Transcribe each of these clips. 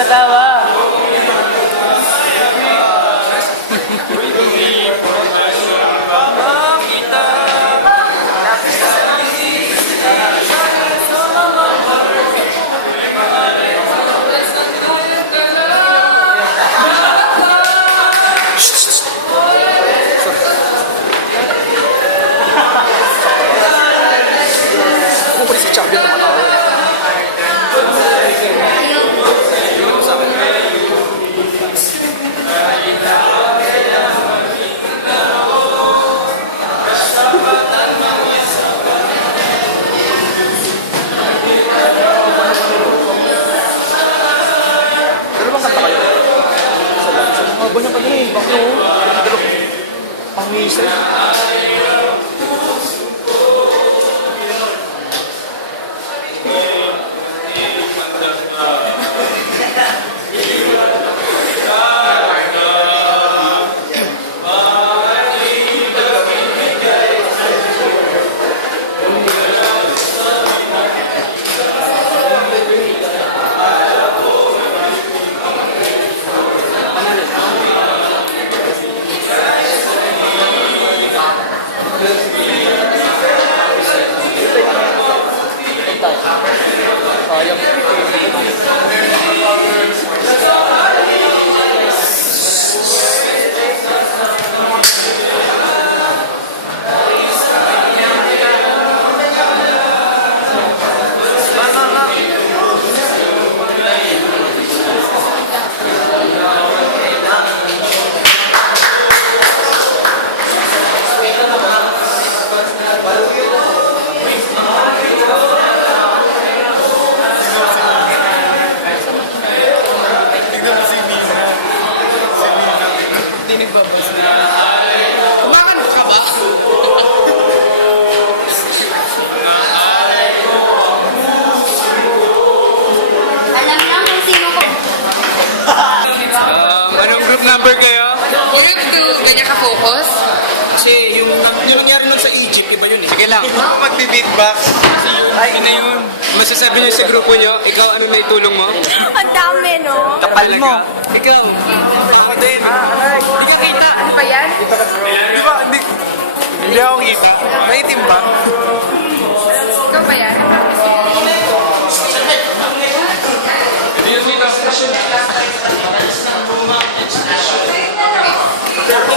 nagtatawa. Haba na kanina eh, baklo. Pang-misa. Kumakan ka ba? Alam lang kung sino ko. Anong group number kayo? Group 2, ganyan ka-focus? Kasi yung nangyari nun sa Egypt, iba yun eh. Sige lang. Magbe-beatbox. Ay, na yun. Masasabi niyo sa grupo niyo, ikaw ano na itulong mo? Ang dami, no? Kapal mo. Ikaw. Ako din. Hindi ka kita. Ano ba yan? Di ba? Hindi ako kita. May team ba? Ikaw ba yan?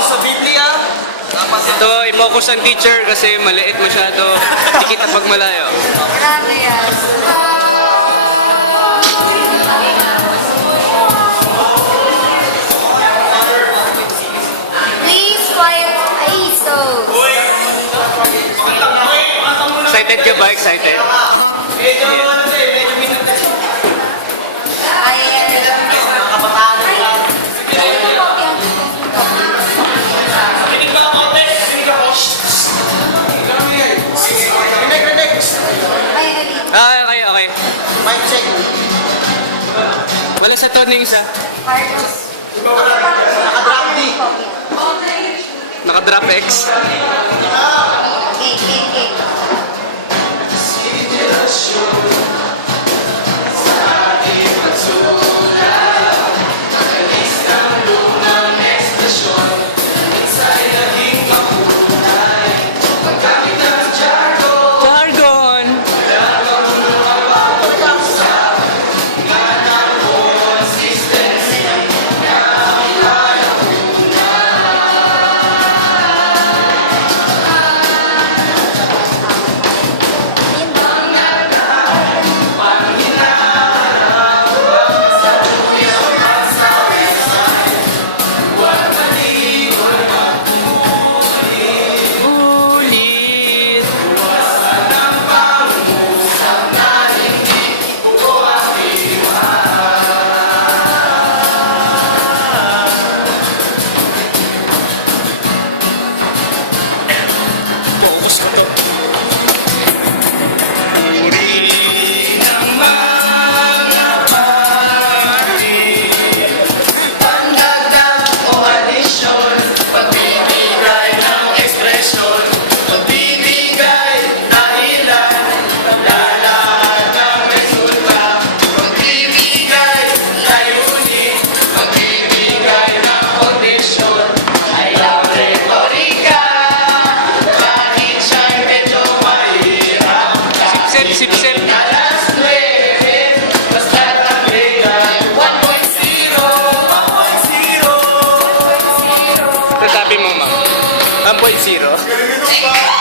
Sa Biblia, Ito, i-focus ang teacher kasi maliit masyado. Hindi kita pag malayo. Grabe yan. Please, quiet. Ay, so. Excited ka ba? Excited? Ay, Okay, okay. mic check. Wala sa toning isa. Carlos. Naka-drop D. Naka-drop X. Okay, okay, okay. Jargon! 2.0.